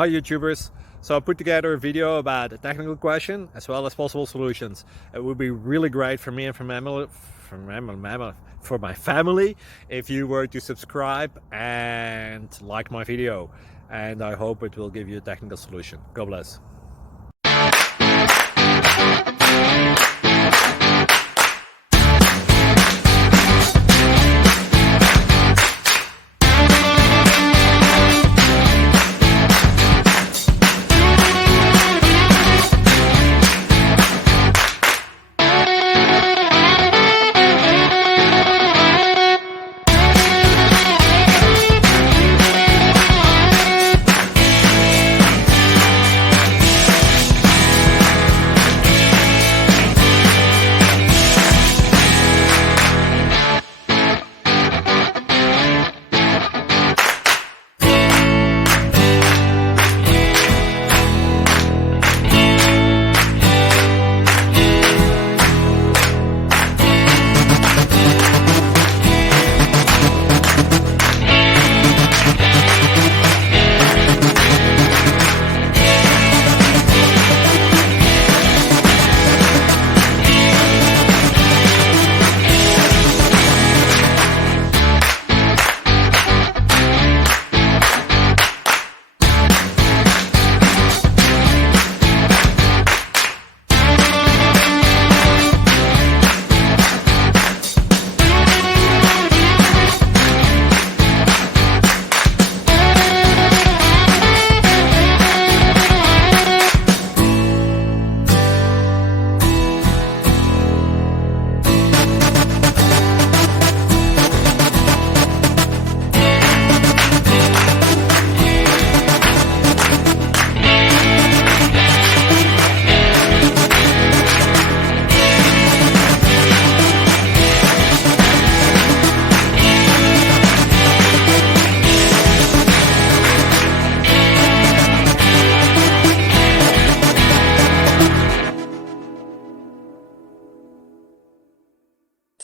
Hi YouTubers. So I put together a video about a technical question as well as possible solutions. It would be really great for me and for my family if you were to subscribe and like my video. And I hope it will give you a technical solution. God bless.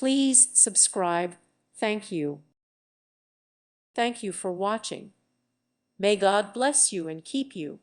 Please subscribe. Thank you. Thank you for watching. May God bless you and keep you.